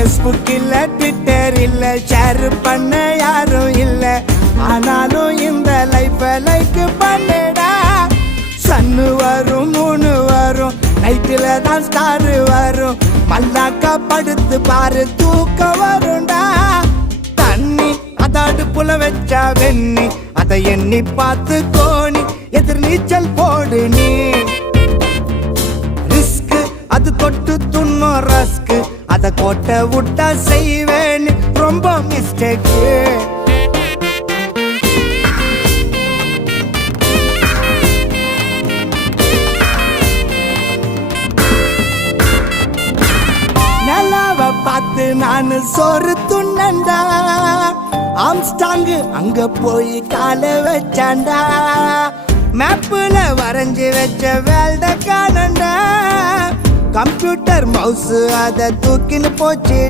Facebook இல்ல Twitter இல்ல share பண்ண யாரும் இல்ல ஆனாலும் இந்த லைஃப் லைக் பண்ணடா சன்னு வரும் மூணு வரும் நைட்டில் தான் ஸ்டார் வரும் மல்லாக்கா படுத்து பாரு தூக்கம் வரும்டா தண்ணி அத அடுப்புல வச்சா வெண்ணி அதை எண்ணி பார்த்து கோணி எதிர் நீச்சல் போடு நீ ரிஸ்க் அது தொட்டு துண்ணும் ரஸ்க் அத கோட்டை விட்டா செய்வேன் ரொம்ப மிஸ்டேக் நிலாவை பார்த்து நான் சோறு துண்ணண்டா ஆம்ஸ்டாங்கு அங்க போய் கால வச்சாண்டா மேப்புல வரைஞ்சி வச்ச வேல்ட காணண்டா கம்ப்யூட்டர் மவுஸ் அத தூக்கின்னு போச்சுடா